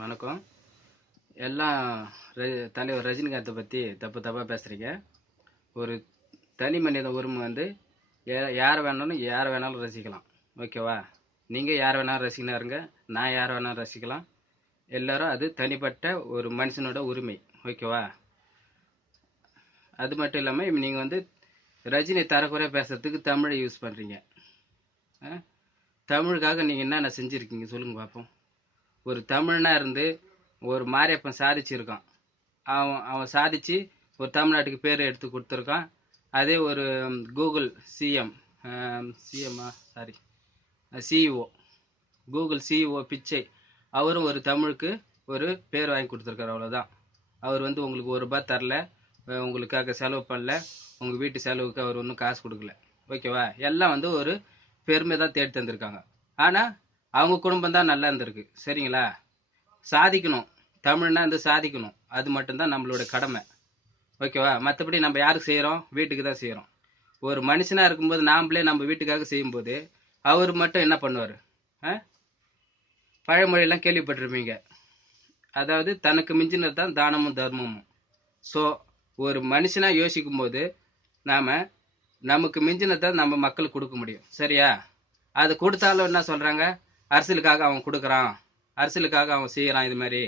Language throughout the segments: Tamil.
வணக்கம். எல்லாம் தலைவர் ரஜினிகாந்தை பற்றி தப்பாக பேசுகிறீங்க. ஒரு தனி மனித உரிமை வந்து யாரை வேணாலும் ரசிக்கலாம். ஓகேவா? நீங்கள் யார் வேணாலும் ரசிக்கலாருங்க, நான் யார் வேணாலும் ரசிக்கலாம். எல்லாரும் அது தனிப்பட்ட ஒரு மனுஷனோட உரிமை. ஓகேவா? அது மட்டும் இல்லாமல் நீங்கள் வந்து ரஜினி தரக்குறையாக பேசுறதுக்கு தமிழை யூஸ் பண்ணுறீங்க. தமிழுக்காக நீங்கள் என்னென்ன செஞ்சுருக்கீங்க சொல்லுங்கள் பார்ப்போம். ஒரு தமிழனா இருந்து ஒரு மாரியப்பன் சாதிச்சிருக்கான். அவன் சாதிச்சு ஒரு தமிழ்நாட்டுக்கு பேர் எடுத்து கொடுத்துருக்கான். அதே ஒரு கூகுள் சிஇஓ கூகுள் சிஇஓ பிச்சை, அவரும் ஒரு தமிழுக்கு ஒரு பேர் வாங்கி கொடுத்துருக்காரு. அவ்வளோதான். அவர் வந்து உங்களுக்கு ₹1 தரல, உங்களுக்காக செலவு பண்ணல, உங்கள் வீட்டு செலவுக்கு அவர் ஒன்றும் காசு கொடுக்கல. ஓகேவா? எல்லாம் வந்து ஒரு பெருமை தான் தேடி தந்திருக்காங்க. ஆனால் அவங்க குடும்பம் தான் நல்லா இருந்திருக்கு. சரிங்களா? சாதிக்கணும், தமிழ்னா வந்து சாதிக்கணும். அது மட்டும்தான் நம்மளோட கடமை. ஓகேவா? மற்றபடி நம்ம யாருக்கு செய்கிறோம்? வீட்டுக்கு தான் செய்கிறோம். ஒரு மனுஷனாக இருக்கும்போது நாம்ளே நம்ம வீட்டுக்காக செய்யும்போது அவர் மட்டும் என்ன பண்ணுவார்? பழமொழியெல்லாம் கேள்விப்பட்டிருப்பீங்க. அதாவது தனக்கு மிஞ்சினது தான் தானமும் தர்மமும். ஸோ ஒரு மனுஷனாக யோசிக்கும் போது நமக்கு மிஞ்சினதை நம்ம மக்களுக்கு கொடுக்க முடியும். சரியா? அது கொடுத்தாலும் என்ன சொல்கிறாங்க? அரசியலுக்காக அவன் கொடுக்குறான், அரசியலுக்காக அவன் செய்கிறான், இது மாதிரி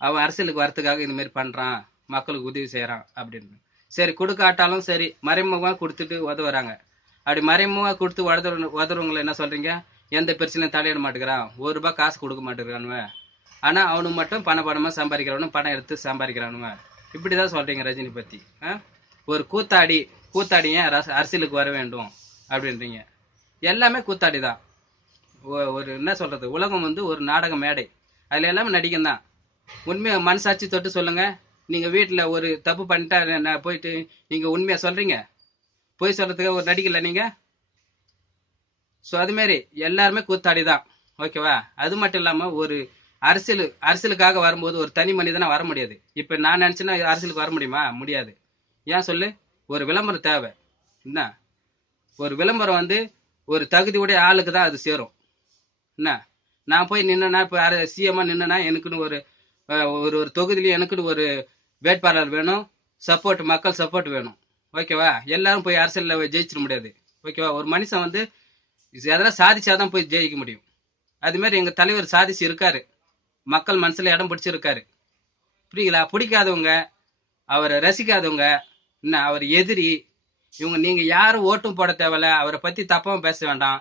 அவன் அரசியலுக்கு வரத்துக்காக இது மாதிரி பண்ணுறான், மக்களுக்கு உதவி செய்கிறான் அப்படின்னு. சரி, கொடுக்காட்டாலும் சரி, மறைமுகமாக கொடுத்துட்டு உதவுறாங்க. அப்படி மறைமுகமாக கொடுத்து உதவுறவங்களை என்ன சொல்கிறீங்க? எந்த பிரச்சனையும் தலையிட மாட்டேங்கிறான், ₹1 காசு கொடுக்க மாட்டேங்கிறானுவ, ஆனால் அவனுக்கு மட்டும் பணமாக சம்பாதிக்கிறவனும் பணம் எடுத்து சம்பாதிக்கிறானுவ. இப்படி தான் சொல்கிறீங்க ரஜினி பற்றி. ஒரு கூத்தாடி ஏன் அரசியலுக்கு வர வேண்டும் அப்படின்றீங்க? எல்லாமே கூத்தாடி தான். ஒரு என்ன சொல்கிறது, உலகம் வந்து ஒரு நாடக மேடை. அதில் எல்லாமே நடிகம் தான். உண்மையை மனசாட்சி தொட்டு சொல்லுங்கள். நீங்கள் வீட்டில் ஒரு தப்பு பண்ணிட்டா நான் போயிட்டு நீங்கள் உண்மையாக சொல்கிறீங்க? போய் சொல்கிறதுக்கு ஒரு நடிக்கல நீங்கள். ஸோ அதுமாரி எல்லாருமே கூத்தாடி தான். ஓகேவா? அது மட்டும் இல்லாமல் ஒரு அரசியலுக்காக வரும்போது ஒரு தனி மனிதனா வர முடியாது. இப்போ நான் நினச்சேன்னா அரசியலுக்கு வர முடியுமா? முடியாது. ஏன் சொல்லு? ஒரு விளம்பரம் தேவை. என்ன, ஒரு விளம்பரம் வந்து ஒரு தகுதியுடைய ஆளுக்கு தான் அது சேரும். என்ன, நான் போய் நின்னா, இப்போ சிஎம்மா நின்னா எனக்குன்னு ஒரு ஒரு தொகுதியிலையும் எனக்குன்னு ஒரு வேட்பாளர் வேணும், மக்கள் சப்போர்ட் வேணும். ஓகேவா? எல்லாரும் போய் அரசியலில் ஜெயிச்சிட முடியாது. ஓகேவா? ஒரு மனுஷன் வந்து அதெல்லாம் சாதிச்சாதான் போய் ஜெயிக்க முடியும். அது மாதிரி எங்கள் தலைவர் சாதிச்சு இருக்காரு, மக்கள் மனசுல இடம் பிடிச்சிருக்காரு. புரியுங்களா? பிடிக்காதவங்க, அவரை ரசிக்காதவங்க, என்ன அவர் எதிரி, இவங்க நீங்கள் யாரும் ஓட்டும் போட தேவையில்ல. அவரை பற்றி தப்பாகவும் பேச வேண்டாம்.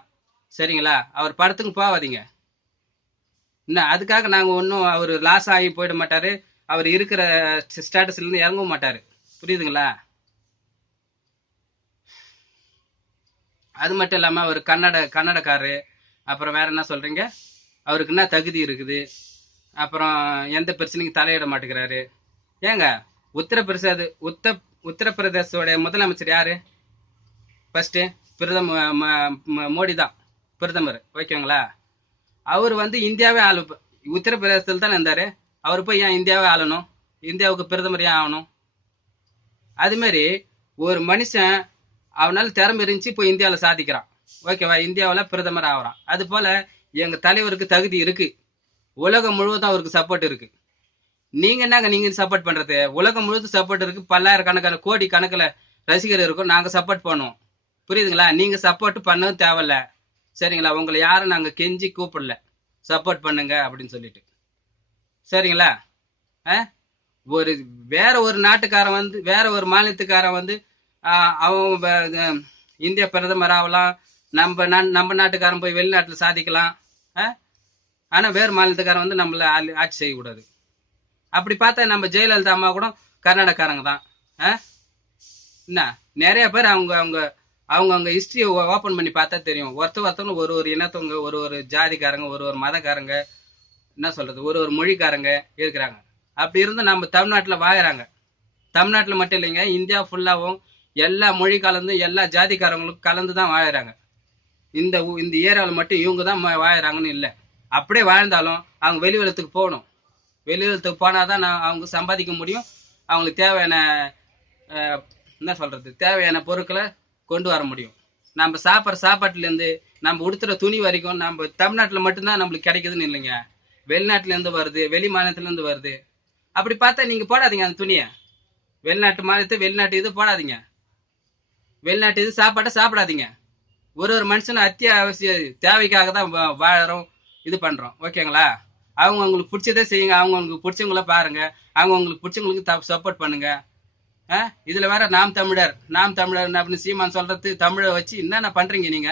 சரிங்களா? அவர் படத்துக்கு போகாதீங்க. என்ன, அதுக்காக நாங்கள் ஒன்றும் அவர் லாஸ் ஆகி போயிட மாட்டார். அவர் இருக்கிற ஸ்டேட்டஸ்லேருந்து இறங்கவும் மாட்டார். புரியுதுங்களா? அது மட்டும் இல்லாமல் அவர் கன்னடக்காரரு. அப்புறம் வேற என்ன சொல்கிறீங்க? அவருக்கு என்ன தகுதி இருக்குது? அப்புறம் எந்த பிரச்சனைக்கும் தலையிட மாட்டேங்கிறாரு. ஏங்க, உத்தரப்பிரதேசோடைய முதலமைச்சர் யாரு? ஃபர்ஸ்ட் மோடி தான் பிரதமர். ஓகேங்களா? அவர் வந்து இந்தியாவே உத்தரப்பிரதேசத்தில் தானே இருந்தாரு. அவர் போய் ஏன் இந்தியாவே ஆளணும்? இந்தியாவுக்கு பிரதமர் ஏன் ஆகணும்? அது மாதிரி ஒரு மனுஷன் அவனால திறமை இருந்துச்சு போய் இந்தியாவில் சாதிக்கிறான். ஓகேவா? இந்தியாவில் பிரதமர் ஆகிறான். அது போல எங்க தலைவருக்கு தகுதி இருக்கு. உலகம் முழுவதும் அவருக்கு சப்போர்ட் இருக்கு. நீங்க என்னங்க நீங்க சப்போர்ட் பண்றது? உலகம் முழுவதும் சப்போர்ட் இருக்கு. பல்லாயிரக்கணக்கான கோடி கணக்கில் ரசிகர் இருக்கும். நாங்க சப்போர்ட் பண்ணுவோம். புரியுதுங்களா? நீங்க சப்போர்ட் பண்ணவும் தேவையில்ல. சரிங்களா? உங்களை யாரும் நாங்க கெஞ்சி கூப்பிடல சப்போர்ட் பண்ணுங்க அப்படின்னு சொல்லிட்டு. சரிங்களா? ஒரு வேற ஒரு நாட்டுக்காரன் வந்து, வேற ஒரு மாநிலத்துக்காரன் வந்து அவன் இந்திய பிரதமர் ஆகலாம், நம்ம நாட்டுக்காரன் போய் வெளிநாட்டில் சாதிக்கலாம். ஆனா வேறு மாநிலத்துக்காரன் வந்து நம்மள ஆட்சி செய்யக்கூடாது. அப்படி பார்த்தா நம்ம ஜெயலலிதா அம்மா கூட கர்நாடகாரங்க தான். என்ன, நிறைய பேர் அவங்க ஹிஸ்டரியை ஓப்பன் பண்ணி பார்த்தா தெரியும். ஒருத்தவங்க ஒரு இனத்தவங்க, ஒரு ஜாதிக்காரங்க, ஒரு மதக்காரங்க, என்ன சொல்றது, ஒரு மொழிக்காரங்க இருக்கிறாங்க. அப்படி இருந்து நம்ம தமிழ்நாட்டில் வாழறாங்க. தமிழ்நாட்டில் மட்டும் இல்லைங்க, இந்தியா ஃபுல்லாவும் எல்லா மொழி கலந்து எல்லா ஜாதிக்காரங்களும் கலந்து தான் வாழறாங்க. இந்த ஏரியாவில் மட்டும் இவங்க தான் வாழறாங்கன்னு இல்லை. அப்படியே வாழ்ந்தாலும் அவங்க வெளியுலகத்துக்கு போகணும். வெளியுலகத்துக்கு போனாதான் அவங்க சம்பாதிக்க முடியும். அவங்களுக்கு தேவையான என்ன சொல்றது, தேவையான பொருட்களை கொண்டு வர முடியும். நம்ம சாப்பிட்ற சாப்பாட்டுலேருந்து நம்ம உடுத்துற துணி வரைக்கும் நம்ம தமிழ்நாட்டில் மட்டும்தான் நம்மளுக்கு கிடைக்குதுன்னு இல்லைங்க. வெளிநாட்டுல இருந்து வருது, வெளி மாநிலத்துல இருந்து வருது. அப்படி பார்த்தா நீங்க போடாதீங்க அந்த துணியை. வெளிநாட்டு மாநிலத்தை வெளிநாட்டு இது போடாதீங்க. வெளிநாட்டு இது சாப்பாட்டை சாப்பிடாதீங்க. ஒரு மனுஷனும் அத்தியாவசிய தேவைக்காக தான் வாழறோம், இது பண்றோம். ஓகேங்களா? அவங்க உங்களுக்கு பிடிச்சதே செய்யுங்க, அவங்க உங்களுக்கு பிடிச்சவங்கள பாருங்க, அவங்க உங்களுக்கு பிடிச்சவங்களுக்கு சப்போர்ட் பண்ணுங்க. இதுல வேற நாம் தமிழர் அப்படின்னு சீமான் சொல்றது தமிழை வச்சு என்னென்ன பண்றீங்க நீங்க?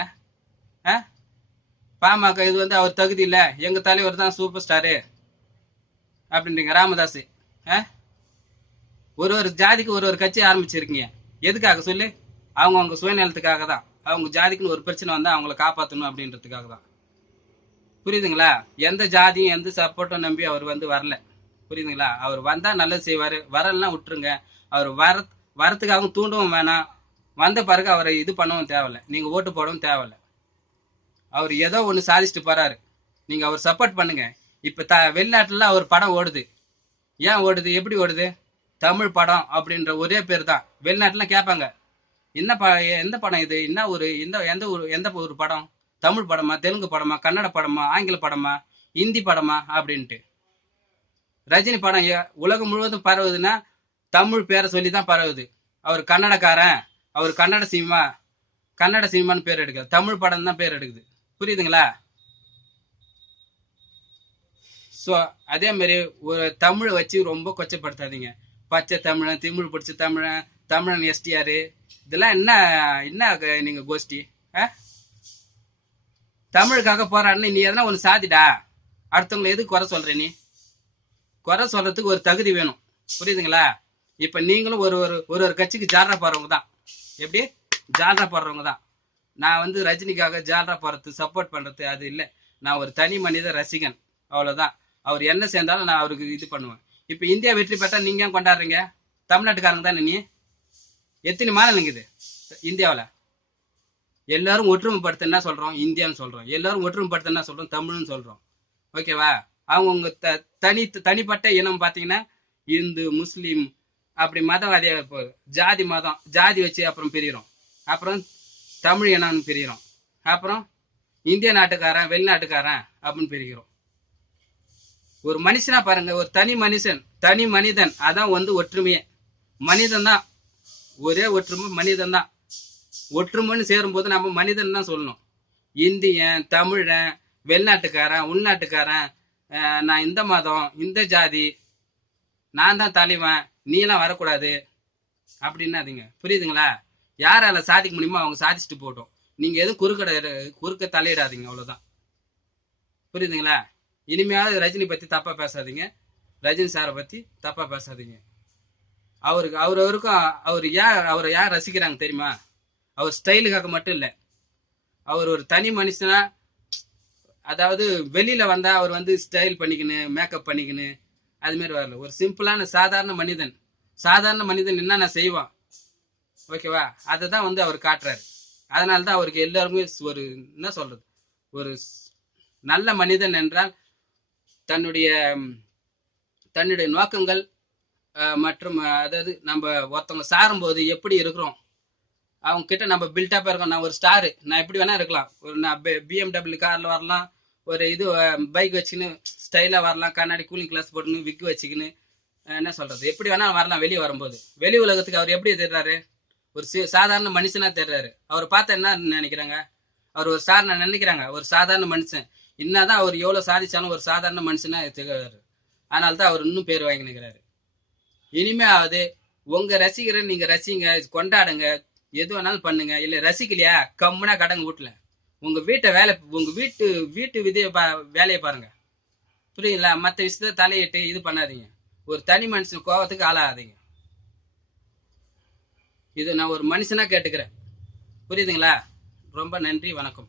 பாமக இது வந்து அவர் தகுதி இல்ல, எங்க தலைவர் தான் சூப்பர் ஸ்டாரு அப்படின்றீங்க. ராமதாஸ் ஒரு ஜாதிக்கு ஒரு கட்சி ஆரம்பிச்சிருக்கீங்க. எதுக்காக சொல்லு? அவங்க சுயநலத்துக்காக தான். அவங்க ஜாதிக்குன்னு ஒரு பிரச்சனை வந்தா அவங்களை காப்பாற்றணும் அப்படின்றதுக்காக தான். புரியுதுங்களா? எந்த ஜாதியும் எந்த சப்போர்ட்டும் நம்பி அவர் வந்து வரல. புரியுதுங்களா? அவர் வந்தா நல்லது செய்வாரு, வரலாம் விட்டுருங்க. அவர் வரத்துக்காகவும் தூண்டவும் வேணாம். வந்த பிறகு அவரை இது பண்ணவும் தேவையில்ல, நீங்க ஓட்டு போடவும் தேவையில்ல. அவர் ஏதோ ஒண்ணு சாதிச்சுட்டு போறாரு, நீங்க அவர் சப்போர்ட் பண்ணுங்க. இப்ப வெளிநாட்டுல அவர் படம் ஓடுது. ஏன் ஓடுது? எப்படி ஓடுது? தமிழ் படம் அப்படின்ற ஒரே பேர் தான். வெளிநாட்டுல கேட்பாங்க, எந்த படம் இது, என்ன ஒரு எந்த ஒரு படம்? தமிழ் படமா, தெலுங்கு படமா, கன்னட படமா, ஆங்கில படமா, ஹிந்தி படமா அப்படின்ட்டு. ரஜினி படம் உலகம் முழுவதும் பரவுதுன்னா தமிழ் பேரை சொல்லிதான் பரவுது. அவர் கன்னடக்காரன், அவர் கன்னட சினிமான்னு பேர் எடுக்குது, தமிழ் படம் தான் பேர் எடுக்குது. புரியுதுங்களா? ஸோ அதே மாதிரி ஒரு தமிழை வச்சு ரொம்ப கொச்சப்படுத்தாதீங்க. பச்சை தமிழன், திமிழ் பிடிச்ச தமிழன், தமிழன் எஸ்டிஆர், இதெல்லாம் என்ன நீங்க கோஷ்டி? தமிழுக்காக போராடுன்னு நீ எதனா ஒன்று சாதிடா. அடுத்தவங்களை எதுக்கு குறை சொல்ற? நீ குறை சொல்றதுக்கு ஒரு தகுதி வேணும். புரியுதுங்களா? இப்ப நீங்களும் ஒரு கட்சிக்கு ஜால்ரா போறவங்க தான். எப்படி ஜால்ரா போடுறவங்க தான். நான் வந்து ரஜினிக்காக ஜால்ரா போறது, சப்போர்ட் பண்றது அது இல்லை. நான் ஒரு தனி மனித ரசிகன், அவ்வளவுதான். அவர் என்ன சேர்ந்தாலும் நான் அவருக்கு இது பண்ணுவேன். இப்ப இந்தியா வெற்றி பெற்றா நீங்க ஏன் கொண்டாடுறீங்க? தமிழ்நாட்டுக்காரங்க தானே நீ. எத்தனை மாநிலம் இருக்குது இந்தியாவில்? எல்லாரும் ஒற்றுமைப்படுத்த என்ன சொல்றோம்? இந்தியான்னு சொல்றோம். எல்லாரும் ஒற்றுமைப்படுத்த என்ன சொல்றோம்? தமிழ்னு சொல்றோம். ஓகேவா? அவங்க தனிப்பட்ட இனம் பாத்தீங்கன்னா இந்து, முஸ்லீம் அப்படி மதவாதியாக போகுது. ஜாதி வச்சு அப்புறம் பிரிகிறோம். அப்புறம் தமிழ் இனம்னு பிரிகிறோம். அப்புறம் இந்திய நாட்டுக்காரன், வெளிநாட்டுக்காரன் அப்படின்னு பிரிக்கிறோம். ஒரு மனுஷனா பாருங்க, ஒரு தனி மனிதன் அதான் வந்து ஒற்றுமையே. மனிதன் தான் ஒரே ஒற்றுமை, மனிதன் தான். ஒற்றுமைன்னு சேரும்போது நம்ம மனிதன் தான் சொல்லணும். இந்தியன், தமிழன், வெளிநாட்டுக்காரன், உள்நாட்டுக்காரன், நான் இந்த மதம், இந்த ஜாதி, நான் தான் தலைவன், நீ எல்லாம் வரக்கூடாது அப்படின்னாதீங்க. புரியுதுங்களா? யாரால சாதிக்க முடியுமோ அவங்க சாதிச்சுட்டு போட்டோம். நீங்க எதுவும் குறுக்க தலையிடாதீங்க, அவ்வளவுதான். புரியுதுங்களா? இனிமையாவது ரஜினி பத்தி தப்பா பேசாதீங்க, ரஜினி சாரை பத்தி தப்பா பேசாதீங்க. அவரை யார் ரசிக்கிறாங்க தெரியுமா? அவர் ஸ்டைலுக்காக மட்டும் இல்ல, அவர் ஒரு தனி மனுஷனா. அதாவது வெளியில வந்தா அவர் வந்து ஸ்டைல் பண்ணிக்கின்னு, மேக்கப் பண்ணிக்கின்னு அது மாதிரி வரல. ஒரு சிம்பிளான சாதாரண மனிதன் என்னென்ன செய்வான், ஓகேவா? அதை தான் வந்து அவர் காட்டுறாரு. அதனால்தான் அவருக்கு எல்லாருமே ஒரு என்ன சொல்றது, ஒரு நல்ல மனிதன் என்றால் தன்னுடைய நோக்கங்கள் மற்றும் அதாவது நம்ம ஒருத்தவங்க சாரும்போது எப்படி இருக்கிறோம், அவங்க கிட்ட நம்ம பில்டப்பா இருக்கோம். நான் ஒரு ஸ்டாரு, நான் எப்படி வேணா இருக்கலாம். நான் BMW கார்ல வரலாம், ஒரு இது பைக் வச்சுக்கின்னு ஸ்டைலா வரலாம், கண்ணாடி கூலிங் கிளாஸ் போட்டுன்னு விக்கு வச்சுக்கின்னு என்ன சொல்றது, எப்படி வேணா வரலாம். வெளியே வரும்போது வெளி உலகத்துக்கு அவர் எப்படி தெரிறாரு? ஒரு சாதாரண மனுஷனா தெரிறாரு. அவர் பார்த்தா என்ன நினைக்கிறாங்க? அவர் ஒரு ஸ்டார் நினைக்கிறாங்க. ஒரு சாதாரண மனுஷன். என்னதான் அவர் எவ்வளவு சாதிச்சாலும் ஒரு சாதாரண மனுஷனா திகழாரு. அதனால்தான் அவர் இன்னும் பேர் வாங்கி நிற்கிறாரு. இனிமையாவது உங்க ரசிகரை நீங்க ரசிங்க, கொண்டாடுங்க, எது வேணாலும் பண்ணுங்க. இல்ல ரசிக்கலையா கம்முனா கடங்க வீட்டுல உங்க வீட்டு வேலையை பாருங்க. புரியுங்களா? மற்ற விஷயத்த தலையிட்டு இது பண்ணாதீங்க. ஒரு தனி மனுஷன் கோபத்துக்கு ஆளாகாதீங்க. இது நான் ஒரு மனுஷனா கேட்டுக்கிறேன். புரியுதுங்களா? ரொம்ப நன்றி, வணக்கம்.